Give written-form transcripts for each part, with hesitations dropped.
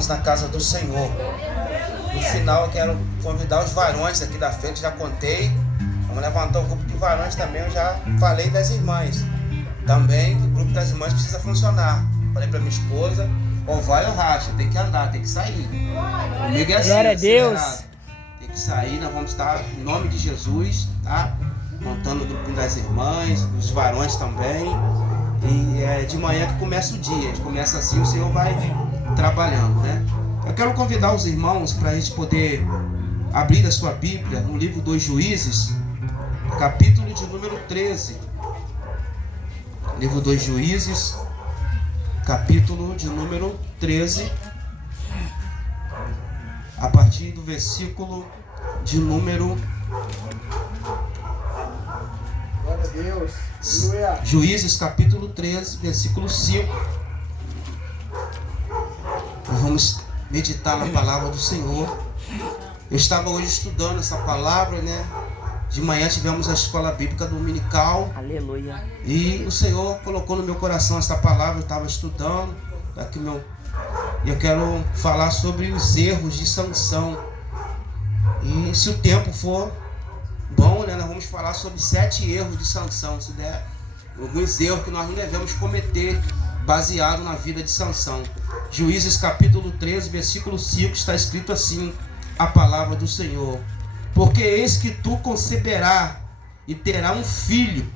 estamos na casa do Senhor. No final eu quero convidar os varões aqui da frente, já contei. Vamos levantar o grupo de varões também, eu já falei das irmãs. Também o grupo das irmãs precisa funcionar. Falei para minha esposa, ou vai ou racha, tem que andar, tem que sair. Comigo é assim, glória a Deus. Tem que sair, nós vamos estar em nome de Jesus, tá? Montando o grupo das irmãs, os varões também. E é de manhã que começa o dia. A gente começa assim, o Senhor vai trabalhando, né? Eu quero convidar os irmãos para a gente poder abrir a sua Bíblia no livro dos Juízes, capítulo de número 13. Livro dos Juízes, capítulo de número 13, a partir do versículo de número... Glória a Deus. Aleluia. Juízes, capítulo 13, versículo 5. Nós vamos meditar na palavra do Senhor. Eu estava hoje estudando essa palavra, né? De manhã tivemos a escola bíblica dominical. Aleluia. E o Senhor colocou no meu coração essa palavra. Eu estava estudando. E eu quero falar sobre os erros de Sansão. E se o tempo for bom, né, nós vamos falar sobre 7 erros de Sansão. Se der, alguns erros que nós não devemos cometer baseado na vida de Sansão. Juízes capítulo 13, versículo 5, está escrito assim, a palavra do Senhor. Porque eis que tu conceberás e terá um filho,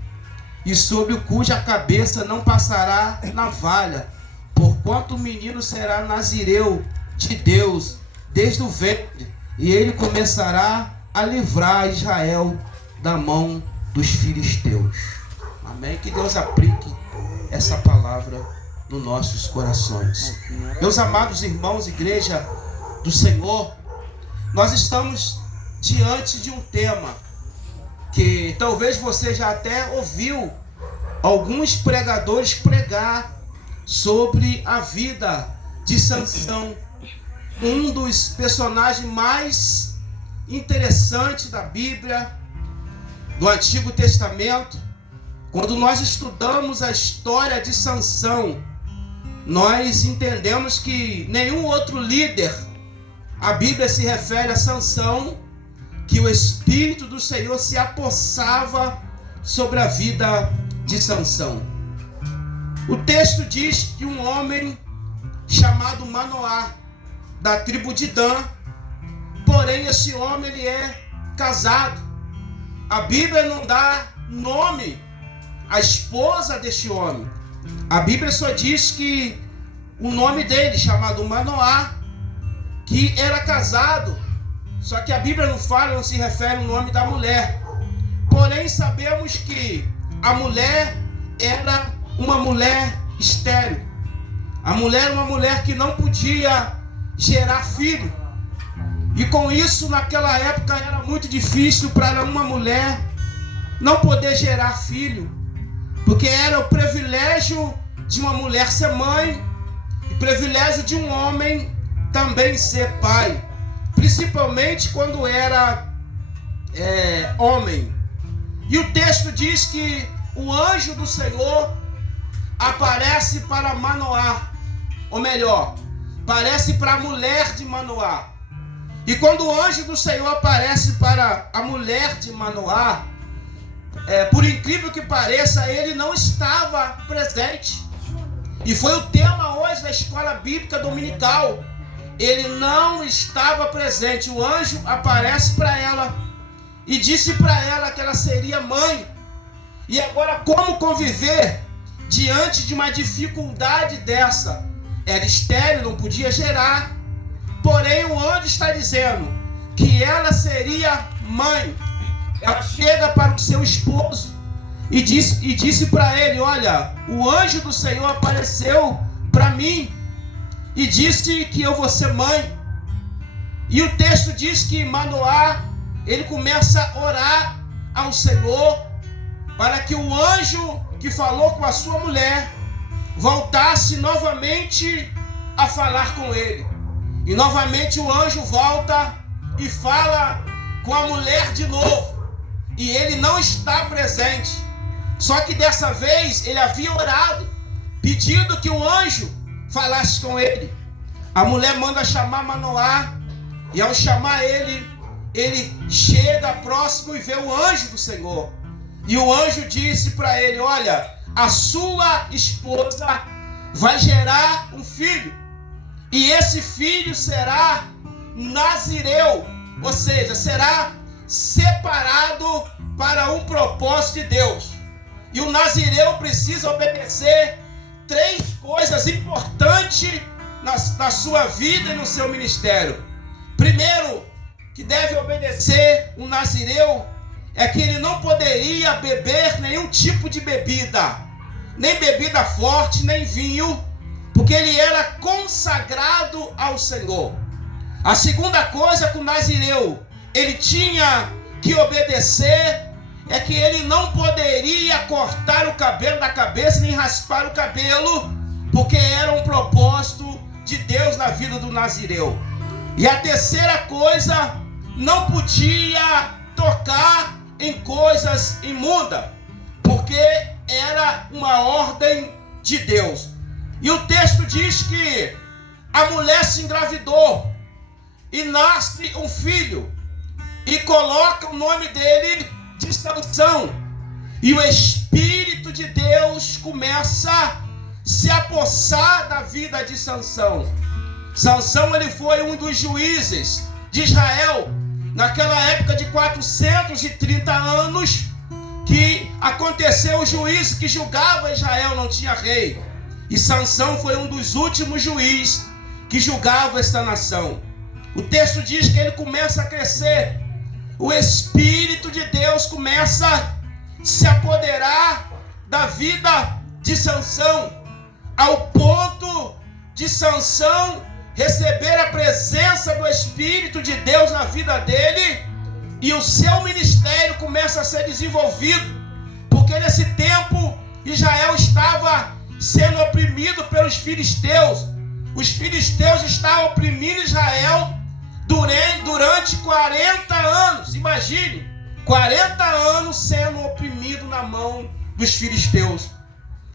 e sobre o cuja cabeça não passará navalha, porquanto o menino será nazireu de Deus desde o ventre, e ele começará a livrar Israel da mão dos filisteus. Amém? Que Deus aplique essa palavra nos nossos corações. Meus amados irmãos, igreja do Senhor, nós estamos diante de um tema que talvez você já até ouviu alguns pregadores pregar sobre a vida de Sansão, um dos personagens mais interessantes da Bíblia, do Antigo Testamento. Quando nós estudamos a história de Sansão, nós entendemos que nenhum outro líder, a Bíblia se refere a Sansão, que o Espírito do Senhor se apossava sobre a vida de Sansão. O texto diz que um homem chamado Manoá, da tribo de Dan, porém esse homem ele é casado. A Bíblia não dá nome à esposa deste homem. A Bíblia só diz que o nome dele, chamado Manoá, que era casado. Só que a Bíblia não fala, não se refere ao nome da mulher. Porém sabemos que a mulher era uma mulher estéril. A mulher era uma mulher que não podia gerar filho. E com isso, naquela época, era muito difícil para uma mulher não poder gerar filho, porque era o privilégio de uma mulher ser mãe e privilégio de um homem também ser pai, principalmente quando era homem. E o texto diz que o anjo do Senhor aparece para Manoá, ou melhor, aparece para a mulher de Manoá. E quando o anjo do Senhor aparece para a mulher de Manoá, por incrível que pareça, ele não estava presente. E foi o tema hoje da escola bíblica dominical. Ele não estava presente. O anjo aparece para ela e disse para ela que ela seria mãe. E agora, como conviver diante de uma dificuldade dessa? Era estéril, não podia gerar. Porém, o anjo está dizendo que ela seria mãe. Ela chega para o seu esposo e disse para ele: olha, o anjo do Senhor apareceu para mim e disse que eu vou ser mãe. E o texto diz que Manoá, ele começa a orar ao Senhor para que o anjo que falou com a sua mulher voltasse novamente a falar com ele. E novamente o anjo volta e fala com a mulher de novo. E ele não está presente. Só que dessa vez ele havia orado, pedindo que o anjo falasse com ele. A mulher manda chamar Manoá, e ao chamar ele chega próximo e vê o anjo do Senhor. E o anjo disse para ele: olha, a sua esposa vai gerar um filho, e esse filho será nazireu, ou seja, será separado para um propósito de Deus. E o nazireu precisa obedecer 3 coisas importantes na sua vida e no seu ministério. Primeiro, que deve obedecer um nazireu é que ele não poderia beber nenhum tipo de bebida, nem bebida forte, nem vinho, porque ele era consagrado ao Senhor. A segunda coisa que o nazireu ele tinha que obedecer é que ele não poderia cortar o cabelo da cabeça nem raspar o cabelo, porque era um propósito de Deus na vida do nazireu. E a terceira coisa, não podia tocar em coisas imundas, porque era uma ordem de Deus. E o texto diz que a mulher se engravidou e nasce um filho, e coloca o nome dele de Sansão. E o Espírito de Deus começa a se apossar da vida de Sansão. Sansão, ele foi um dos juízes de Israel, naquela época de 430 anos, que aconteceu o juízo que julgava Israel, não tinha rei. E Sansão foi um dos últimos juízes que julgava esta nação. O texto diz que ele começa a crescer. O Espírito de Deus começa a se apoderar da vida de Sansão, ao ponto de Sansão receber a presença do Espírito de Deus na vida dele, e o seu ministério começa a ser desenvolvido, porque nesse tempo Israel estava sendo oprimido pelos filisteus. Os filisteus estavam oprimindo Israel durante 40 anos. Imagine, 40 anos sendo oprimido na mão dos filisteus.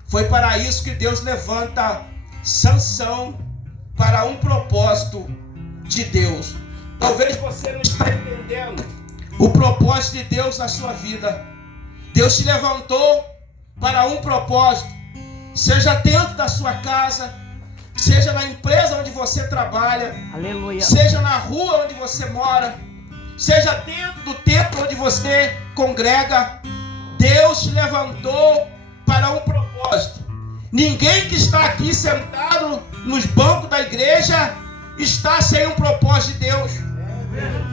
Foi para isso que Deus levanta Sansão, para um propósito de Deus. Talvez você não esteja entendendo o propósito de Deus na sua vida. Deus te levantou para um propósito, seja dentro da sua casa, seja na empresa onde você trabalha, aleluia, seja na rua onde você mora, seja dentro do templo onde você congrega. Deus te levantou para um propósito. Ninguém que está aqui sentado nos bancos da igreja está sem um propósito de Deus,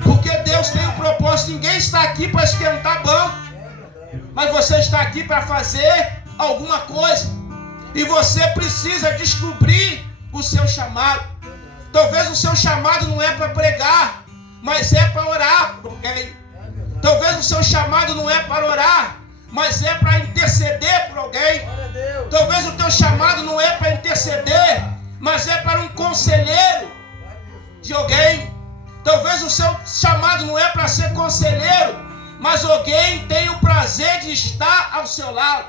porque Deus tem um propósito. Ninguém está aqui para esquentar banco, mas você está aqui para fazer alguma coisa, e você precisa descobrir o seu chamado. Talvez o seu chamado não é para pregar, mas é para orar por alguém. Talvez o seu chamado não é para orar, mas é para interceder por alguém. Talvez o teu chamado não é para interceder, mas é para um conselheiro de alguém. Talvez o seu chamado não é para ser conselheiro, mas alguém tem o prazer de estar ao seu lado.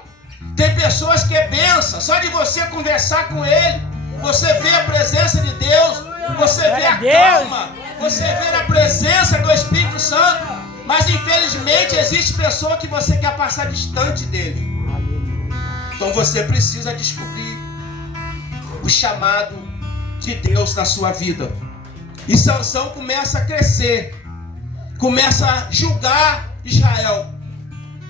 Tem pessoas que é benção, só de você conversar com ele, você vê a presença de Deus, você vê a calma, você vê a presença do Espírito Santo. Mas infelizmente existe pessoa que você quer passar distante dele. Então você precisa descobrir o chamado de Deus na sua vida. E Sansão começa a crescer, começa a julgar Israel.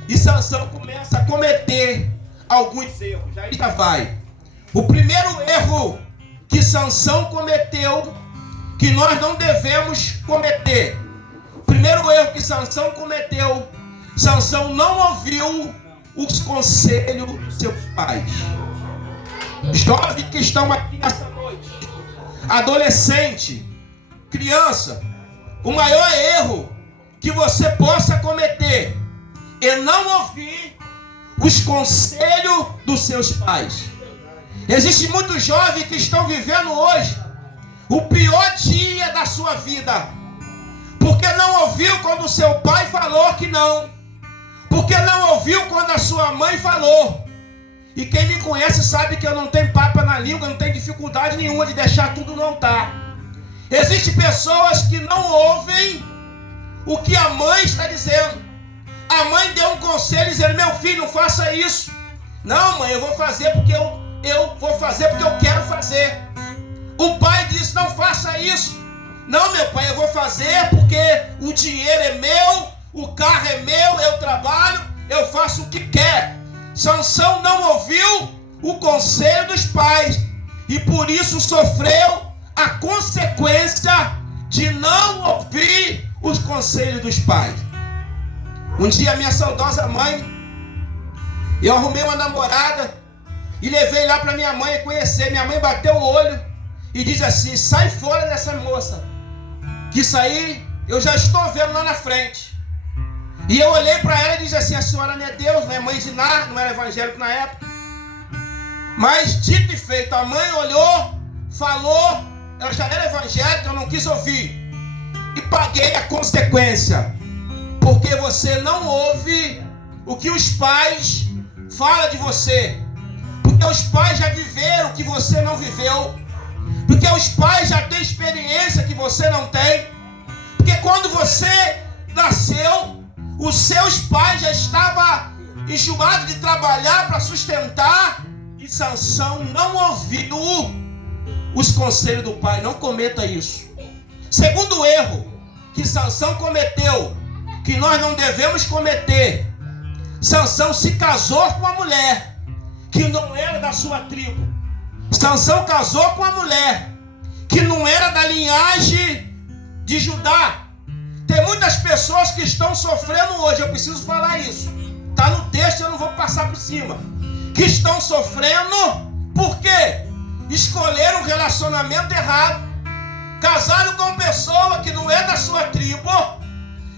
E Sansão começa a cometer alguns erros. Aí já vai. O primeiro erro que Sansão cometeu, que nós não devemos cometer. O primeiro erro que Sansão cometeu, Sansão não ouviu os conselhos dos seus pais. Jovens que estão aqui nessa noite, adolescente, criança, o maior erro que você possa cometer é não ouvir os conselhos dos seus pais. Existem muitos jovens que estão vivendo hoje o pior dia da sua vida, porque não ouviu quando o seu pai falou que não, porque não ouviu quando a sua mãe falou. E quem me conhece sabe que eu não tenho papo na língua, não tenho dificuldade nenhuma de deixar tudo no altar. Existem pessoas que não ouvem o que a mãe está dizendo. A mãe deu um conselho dizendo: meu filho, não faça isso. Não, mãe, eu vou fazer porque eu vou fazer porque eu quero fazer. O pai disse: não faça isso. Não, meu pai, eu vou fazer porque o dinheiro é meu, o carro é meu, eu trabalho, eu faço o que quer. Sansão não ouviu o conselho dos pais e por isso sofreu a consequência de não ouvir os conselhos dos pais. Um dia, minha saudosa mãe, eu arrumei uma namorada e levei lá para minha mãe conhecer. Minha mãe bateu o olho e diz assim: sai fora dessa moça, que isso aí eu já estou vendo lá na frente. E eu olhei para ela e disse assim: a senhora não é Deus, não é mãe de nada, não era evangélico na época. Mas dito e feito, a mãe olhou, falou, ela já era evangélica, eu não quis ouvir. E paguei a consequência. Porque você não ouve o que os pais falam de você. Porque os pais já viveram o que você não viveu. Porque os pais já têm experiência que você não tem. Porque quando você nasceu, os seus pais já estavam enxugados de trabalhar para sustentar. E Sansão não ouviu os conselhos do pai. Não cometa isso. Segundo erro que Sansão cometeu, que nós não devemos cometer: Sansão se casou com uma mulher que não era da sua tribo. Sansão casou com uma mulher que não era da linhagem de Judá. Tem muitas pessoas que estão sofrendo hoje, eu preciso falar isso, está no texto, eu não vou passar por cima, que estão sofrendo porque escolheram um relacionamento errado, casaram com pessoa que não é da sua tribo,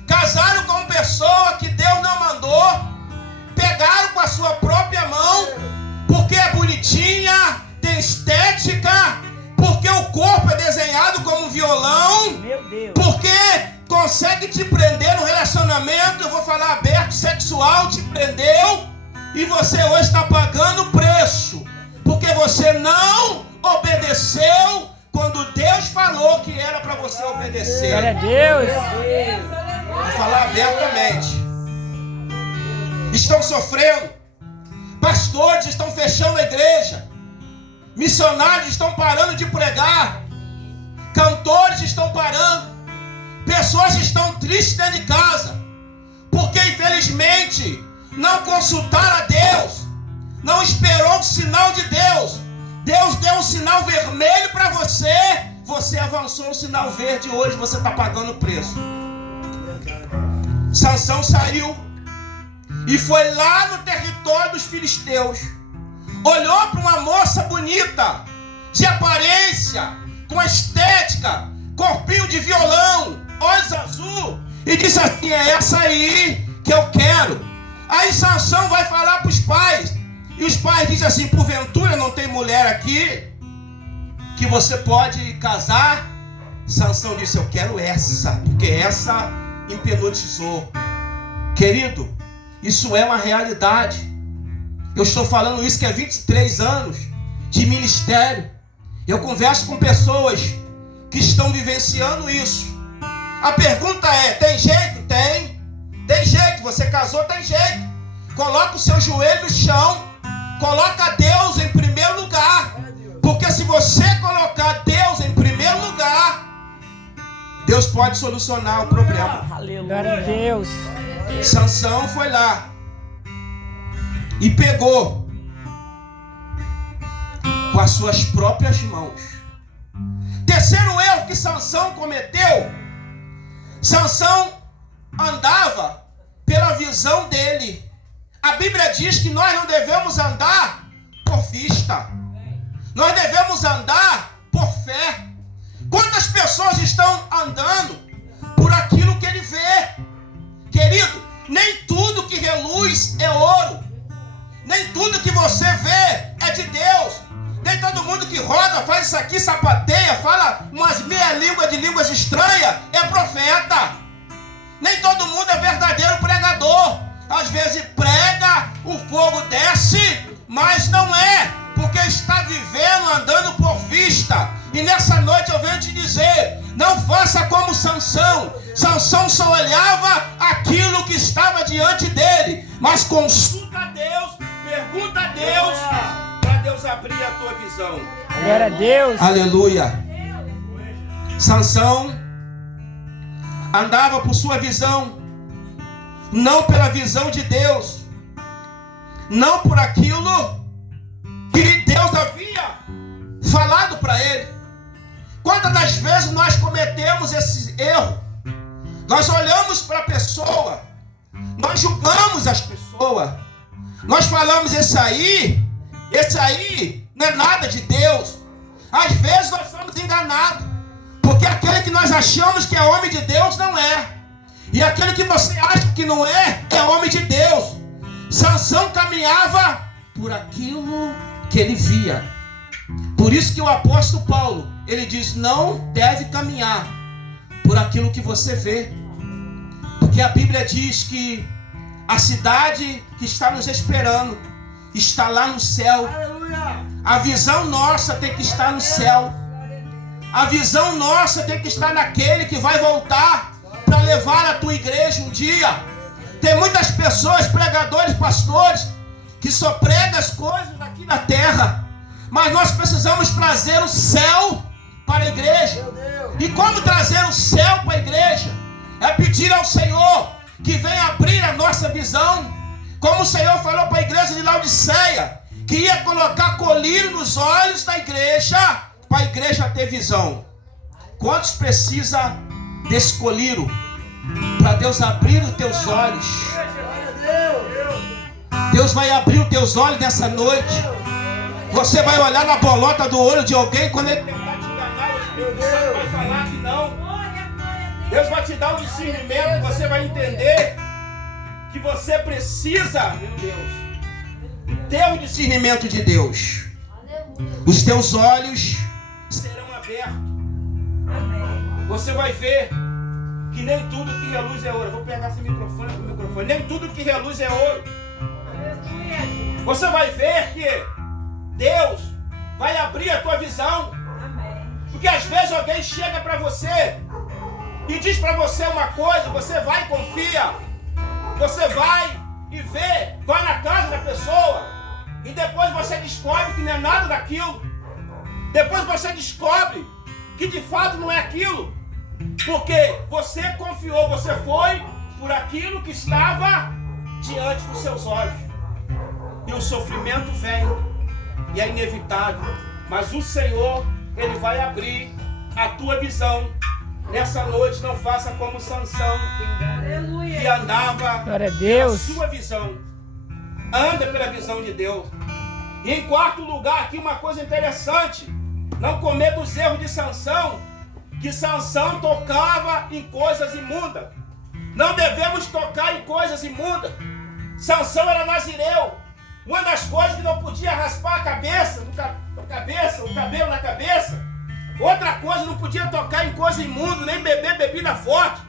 casaram com pessoa que Deus não mandou, pegaram com a sua própria mão, porque é bonitinha, tem estética, porque o corpo é desenhado como um violão, Meu Deus. porque consegue te prender no relacionamento, eu vou falar aberto, sexual, te prendeu, e você hoje está pagando o preço, porque você não obedeceu quando Deus falou que era para você obedecer. Glória a Deus. Vou falar abertamente. Estão sofrendo. Pastores estão fechando a igreja. Missionários estão parando de pregar. Cantores estão parando. Pessoas estão tristes dentro de casa. Porque infelizmente não consultaram a Deus. Não esperou o sinal de Deus. Deus deu um sinal vermelho para você. Você avançou um sinal verde. Hoje você está pagando o preço. Sansão saiu e foi lá no território dos filisteus. Olhou para uma moça bonita, de aparência, com estética, corpinho de violão, olhos azul, e disse assim: é essa aí que eu quero. Aí Sansão vai falar para os pais, e os pais dizem assim: porventura não tem mulher aqui que você pode casar? Sansão disse: eu quero essa, porque essa hipnotizou. Querido, isso é uma realidade. Eu estou falando isso que é 23 anos de ministério. Eu converso com pessoas que estão vivenciando isso. A pergunta é: tem jeito? Tem. Tem jeito. Você casou? Tem jeito. Coloca o seu joelho no chão. Coloca Deus em primeiro lugar. Porque se você colocar Deus em primeiro lugar, Deus pode solucionar o problema. Glória a Deus. Sansão foi lá e pegou com as suas próprias mãos. Terceiro erro que Sansão cometeu: Sansão andava pela visão dele. A Bíblia diz que nós não devemos andar por vista, nós devemos andar por fé. Quantas pessoas estão andando por aquilo que ele vê? Querido, nem tudo que reluz é ouro. Nem tudo que você vê é de Deus. Nem todo mundo que roda, faz isso aqui, sapateia, fala umas meia língua de línguas estranhas, é profeta. Nem todo mundo é verdadeiro pregador. Às vezes prega, o fogo desce, mas não é, porque está vivendo, andando por vista. E nessa noite eu venho te dizer, não faça como Sansão. Sansão só olhava aquilo que estava diante dele, mas consulta a Deus, pergunta a Deus, para Deus abrir a tua visão. Glória a Deus. Aleluia. Sansão andava por sua visão, não pela visão de Deus, não por aquilo que Deus havia falado para ele. Quantas das vezes nós cometemos esse erro? Nós olhamos para a pessoa, nós julgamos as pessoas, nós falamos esse aí não é nada de Deus. Às vezes nós somos enganados, porque aquele que nós achamos que é homem de Deus não é, e aquele que você acha que não é homem de Deus. Sansão caminhava por aquilo que ele via. Por isso que o apóstolo Paulo, ele diz, não deve caminhar por aquilo que você vê, porque a Bíblia diz que a cidade que está nos esperando está lá no céu. A visão nossa tem que estar no céu. A visão nossa tem que estar naquele que vai voltar para levar a tua igreja um dia. Tem muitas pessoas, pregadores, pastores, que só pregam as coisas aqui na terra, mas nós precisamos trazer o céu para a igreja. E como trazer o céu para a igreja? É pedir ao Senhor que venha abrir a nossa visão, como o Senhor falou para a igreja de Laodiceia, que ia colocar colírio nos olhos da igreja, para a igreja ter visão. Quantos precisa desse colírio para Deus abrir os teus olhos? Deus vai abrir os teus olhos nessa noite. Você vai olhar na bolota do olho de alguém, quando ele tentar te enganar, você vai falar que não. Deus vai te dar um discernimento, você vai entender que você precisa, meu Deus, ter o discernimento de Deus. Os teus olhos serão abertos. Você vai ver que nem tudo que reluz é ouro. Eu vou pegar esse microfone. Nem tudo que reluz é ouro. Você vai ver que Deus vai abrir a tua visão. Porque às vezes alguém chega para você e diz para você uma coisa, você vai e confia. Você vai e vê, vai na casa da pessoa e depois você descobre que não é nada daquilo. Depois você descobre que de fato não é aquilo. Porque você confiou, você foi por aquilo que estava diante dos seus olhos. E o sofrimento vem e é inevitável. Mas o Senhor, Ele vai abrir a tua visão. Nessa noite não faça como Sansão, que andava pela sua visão. Anda pela visão de Deus. E em quarto lugar, aqui uma coisa interessante. Não cometa os erros de Sansão, que Sansão tocava em coisas imundas. Não devemos tocar em coisas imundas. Sansão era nazireu. Uma das coisas que não podia raspar a cabeça, o cabelo na cabeça. Outra coisa, não podia tocar em coisa imunda, nem beber bebida forte.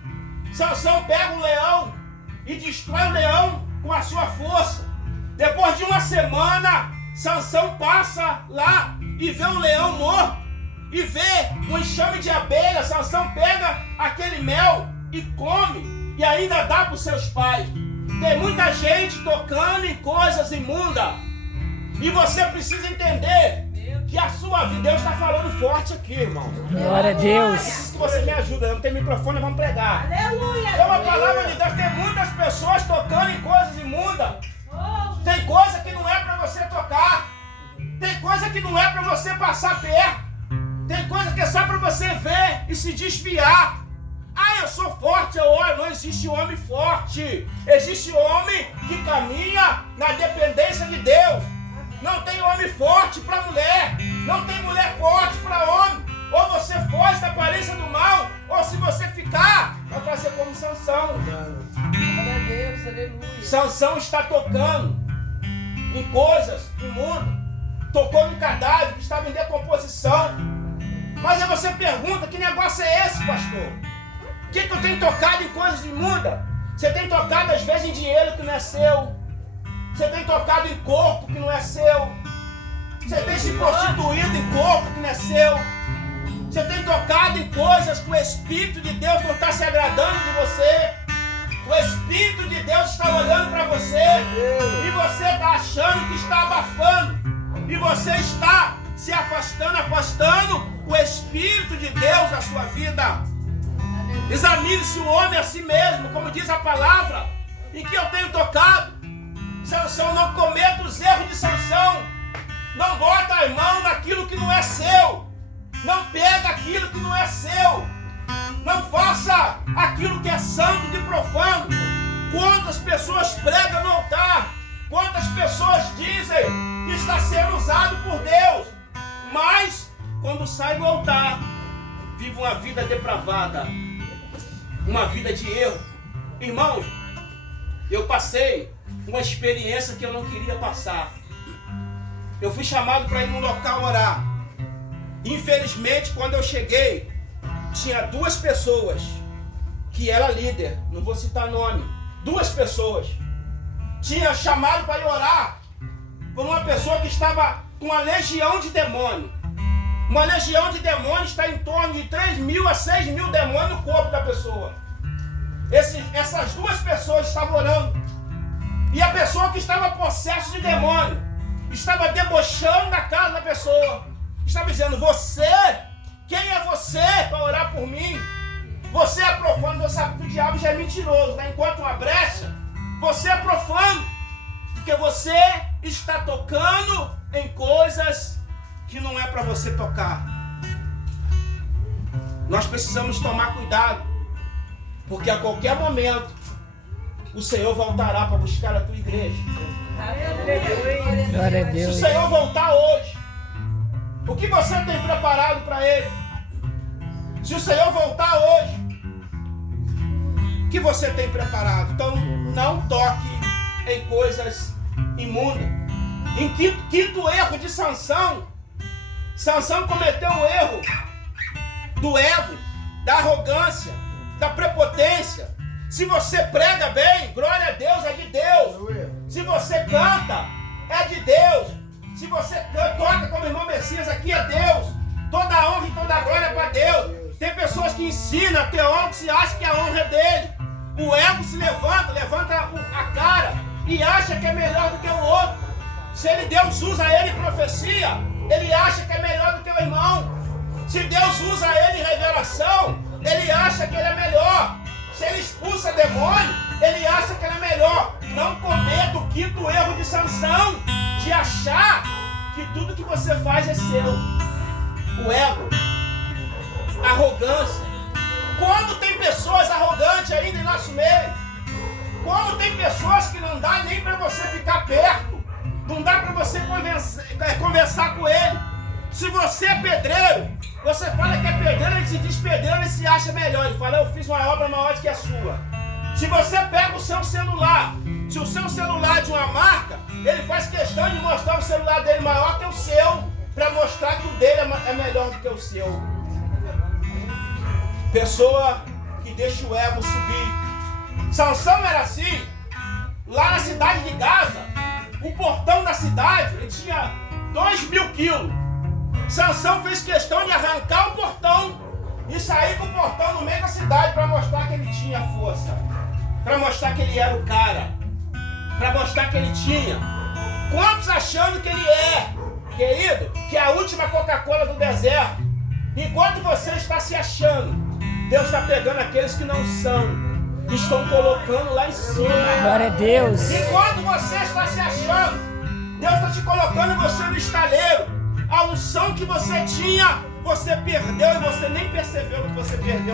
Sansão pega um leão e destrói o leão com a sua força. Depois de uma semana, Sansão passa lá e vê um leão morto. E vê um enxame de abelha. Sansão pega aquele mel e come. E ainda dá para os seus pais. Tem muita gente tocando em coisas imundas. E você precisa entender que a sua vida, Deus está falando forte aqui, irmão. Glória a Deus. Preciso que você me ajude, não tem microfone, vamos pregar. Aleluia. Então a palavra de Deus, tem muitas pessoas tocando em coisas imundas. Tem coisa que não é para você tocar. Tem coisa que não é para você passar perto. Tem coisa que é só para você ver e se desviar. Ah, eu sou forte, eu oro. Não existe homem forte. Existe homem que caminha na dependência de Deus. Não tem homem forte para mulher. Não tem mulher forte para homem. Ou você foge da aparência do mal, ou se você ficar, vai fazer como Sansão. Glória a Deus, aleluia. Sansão está tocando em coisas imundas. Tocou no cadáver que estava em decomposição. Mas aí você pergunta, que negócio é esse, pastor? O que eu tenho tocado em coisas imundas? Você tem tocado às vezes em dinheiro que não é seu. Você tem tocado em corpo que não é seu. Você tem se prostituído em corpo que não é seu. Você tem tocado em coisas que o Espírito de Deus não está se agradando de você. O Espírito de Deus está olhando para você e você está achando que está abafando. E você está se afastando o Espírito de Deus da sua vida. Examine-se o homem a si mesmo, como diz a palavra, em que eu tenho tocado. Sansão, não cometa os erros de Sansão. Não bota a mão naquilo que não é seu. Não pega aquilo que não é seu. Não faça aquilo que é santo de profano. Quantas pessoas pregam no altar? Quantas pessoas dizem que está sendo usado por Deus? Mas, quando sai do altar, vive uma vida depravada. Uma vida de erro. Irmãos, eu passei uma experiência que eu não queria passar. Eu fui chamado para ir num local orar. Infelizmente, quando eu cheguei, tinha 2 pessoas que era líder, não vou citar nome. 2 pessoas. Tinha chamado para ir orar por uma pessoa que estava com uma legião de demônio. Uma legião de demônio está em torno de 3.000 a 6.000 demônios no corpo da pessoa. Essas 2 pessoas estavam orando. E a pessoa que estava possessa de demônio estava debochando da casa da pessoa. Estava dizendo: você, quem é você para orar por mim? Você é profano, você sabe que o diabo já é mentiroso, né? Enquanto uma brecha, você é profano, porque você está tocando em coisas que não é para você tocar. Nós precisamos tomar cuidado, porque a qualquer momento o Senhor voltará para buscar a tua igreja. Glória a Deus. Se o Senhor voltar hoje, o que você tem preparado para Ele? Se o Senhor voltar hoje, o que você tem preparado? Então, não toque em coisas imundas. Em quinto erro de Sansão, Sansão cometeu o erro do ego, da arrogância, da prepotência. Se você prega bem, glória a Deus, é de Deus. Se você canta, é de Deus. Se você toca como o irmão Messias aqui, é Deus. Toda a honra e toda a glória é para Deus. Tem pessoas que ensinam, teólogos que acham que a honra é dele. O ego se levanta a cara e acha que é melhor do que o outro. Se Deus usa ele em profecia, ele acha que é melhor do que o irmão. Se Deus usa ele em revelação, ele acha que ele é melhor. Se ele expulsa demônio, ele acha que ele é melhor. Não cometa o quinto erro de Sansão, de achar que tudo que você faz é seu. O ego, a arrogância. Como tem pessoas arrogantes ainda em nosso meio. Como tem pessoas que não dá nem para você ficar perto. Não dá para você conversar com ele. Se você é pedreiro, você fala que é pedreiro, ele se diz pedreiro, ele se acha melhor. Ele fala: eu fiz uma obra maior do que a sua. Se você pega o seu celular, se o seu celular é de uma marca, ele faz questão de mostrar o celular dele maior que o seu, para mostrar que o dele é melhor do que o seu. Pessoa que deixa o ego subir. Sansão era assim. Lá na cidade de Gaza, o portão da cidade, ele tinha 2.000 quilos. Sansão fez questão de arrancar o portão e sair com o portão no meio da cidade para mostrar que ele tinha força, para mostrar que ele era o cara, para mostrar que ele tinha. Quantos achando que ele é, querido, que é a última Coca-Cola do deserto? Enquanto você está se achando, Deus está pegando aqueles que não são, estão colocando lá em cima. Glória a Deus. Enquanto você está se achando, Deus está te colocando você no estaleiro. A unção que você tinha, você perdeu e você nem percebeu que você perdeu.